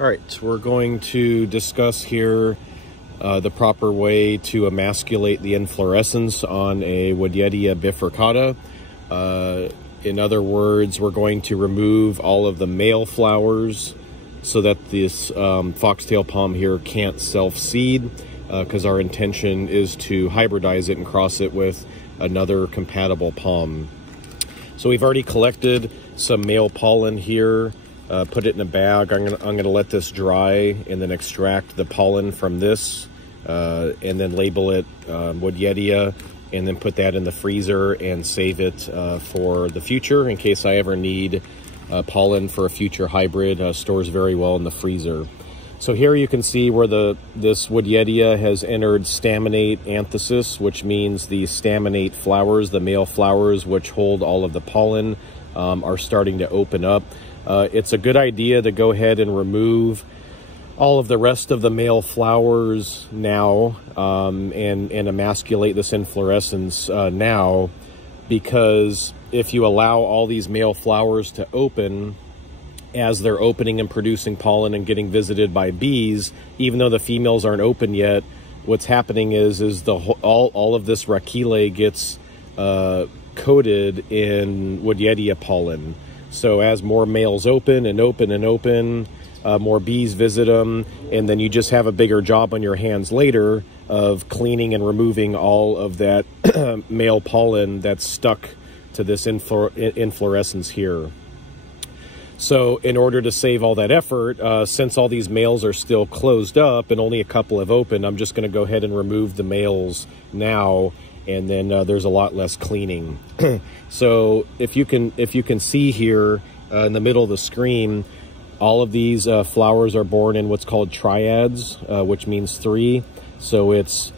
All right, we're going to discuss here the proper way to emasculate the inflorescence on a Wodyetia bifurcata. In other words, we're going to remove all of the male flowers so that this foxtail palm here can't self-seed, because our intention is to hybridize it and cross it with another compatible palm. So we've already collected some male pollen here. Put it in a bag. I'm gonna let this dry and then extract the pollen from this, and then label it Wodyetia, and then put that in the freezer and save it for the future in case I ever need pollen for a future hybrid. Stores very well in the freezer. So here you can see where this Wodyetia has entered staminate anthesis, which means the staminate flowers, the male flowers which hold all of the pollen, are starting to open up. It's a good idea to go ahead and remove all of the rest of the male flowers now, and emasculate this inflorescence now, because if you allow all these male flowers to open, as they're opening and producing pollen and getting visited by bees, even though the females aren't open yet, what's happening is all of this rachile gets coated in Wodyetia pollen. So as more males open and open and open, more bees visit them, and then you just have a bigger job on your hands later of cleaning and removing all of that male pollen that's stuck to this inflorescence here. So in order to save all that effort, since all these males are still closed up and only a couple have opened, I'm just going to go ahead and remove the males now, and then there's a lot less cleaning. So if you can see here in the middle of the screen, all of these flowers are born in what's called triads, which means 3. So it's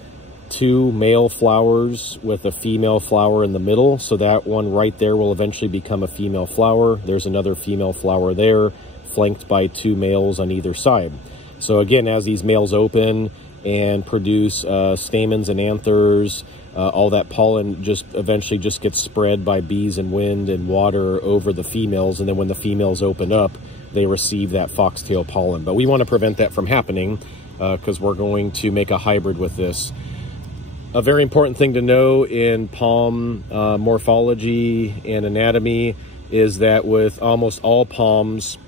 2 male flowers with a female flower in the middle. So that one right there will eventually become a female flower. There's another female flower there, flanked by 2 males on either side. So again, as these males open and produce stamens and anthers, all that pollen just eventually just gets spread by bees and wind and water over the females. And then when the females open up, they receive that foxtail pollen. But we want to prevent that from happening, because we're going to make a hybrid with this. A very important thing to know in palm morphology and anatomy is that with almost all palms,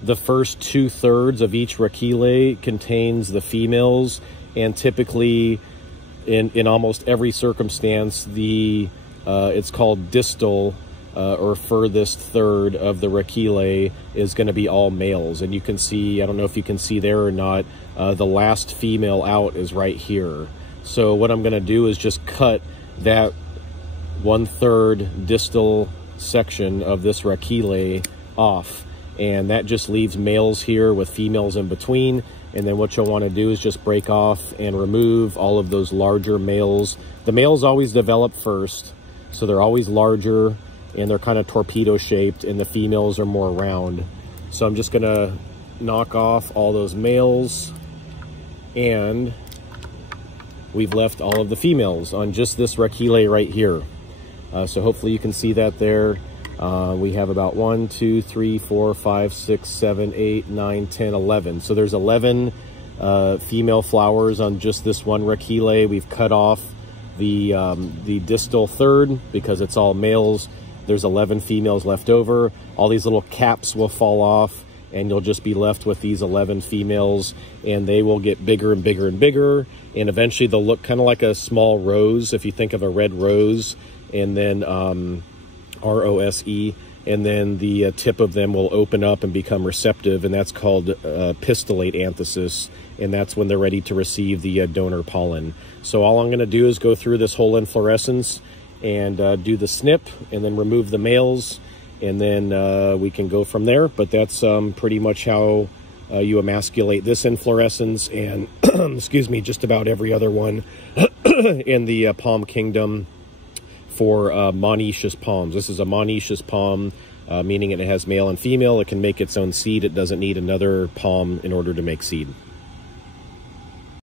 the first 2/3 of each rachile contains the females, and typically in almost every circumstance, it's called distal or furthest third of the rachile is going to be all males. And you can see, I don't know if you can see there or not, the last female out is right here. So what I'm going to do is just cut that 1/3 distal section of this rachile off, and that just leaves males here with females in between. And then what you'll want to do is just break off and remove all of those larger males. The males always develop first, so they're always larger and they're kind of torpedo shaped, and the females are more round. So I'm just going to knock off all those males, and we've left all of the females on just this rachile right here. So hopefully you can see that there. We have about 1, 2, 3, 4, 5, 6, 7, 8, 9, 10, 11. So there's 11 female flowers on just this one rachile. We've cut off the distal third because it's all males. There's 11 females left over. All these little caps will fall off, and you'll just be left with these 11 females, and they will get bigger and bigger and bigger, and eventually they'll look kind of like a small rose, if you think of a red rose, and then R-O-S-E, and then the tip of them will open up and become receptive, and that's called pistillate anthesis, and that's when they're ready to receive the donor pollen. So all I'm going to do is go through this whole inflorescence and do the snip, and then remove the males, and then we can go from there. But that's pretty much how you emasculate this inflorescence, and excuse me, just about every other one in the palm kingdom for monoecious palms. This is a monoecious palm, meaning it has male and female. It can make its own seed. It doesn't need another palm in order to make seed.